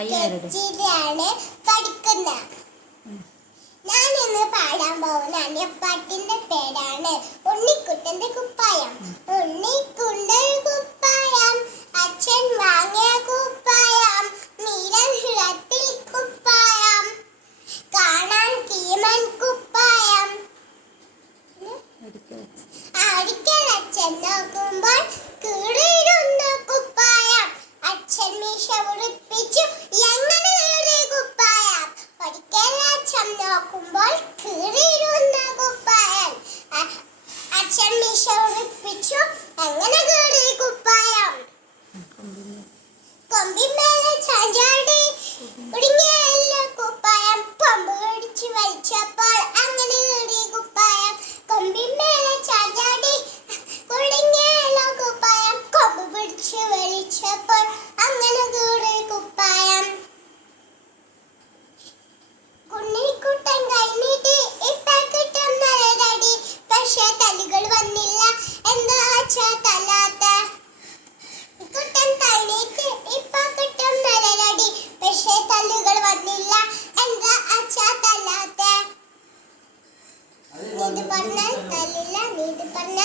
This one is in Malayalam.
കൈ. ഞാൻ ഇന്ന് പാടാൻ പോകുന്ന പാട്ടിന്റെ പേരാണ് ഉണ്ണിക്കുട്ടന്റെ കുപ്പായം. ചവിടിപ്പിച്ചു എങ്ങനെ നേടി കുപ്പായം? ഒരിക്കൽ അച്ഛൻ നോക്കുമ്പോൾ കീറിയിരുന്ന കുപ്പായം. അച്ഛൻ മിശവിടിപ്പിച്ചു എങ്ങനെ കീറി കുപ്പായം? കൊമ്പിമേലെ ചാഞ്ചാടി. ഒടുങ്ങിയല്ല കുപ്പായം പമ്പ് കടിച്ചു വലിച്ചപ്പോൾ അങ്ങനെ കീറി കുപ്പായം. കൊമ്പിമേലെ ചാഞ്ചാടി. ഒടുങ്ങിയല്ല കുപ്പായം കൊമ്പ് പിടിച്ചു വലിച്ചപ്പോൾ பண்ண தலையில நீது பண்ண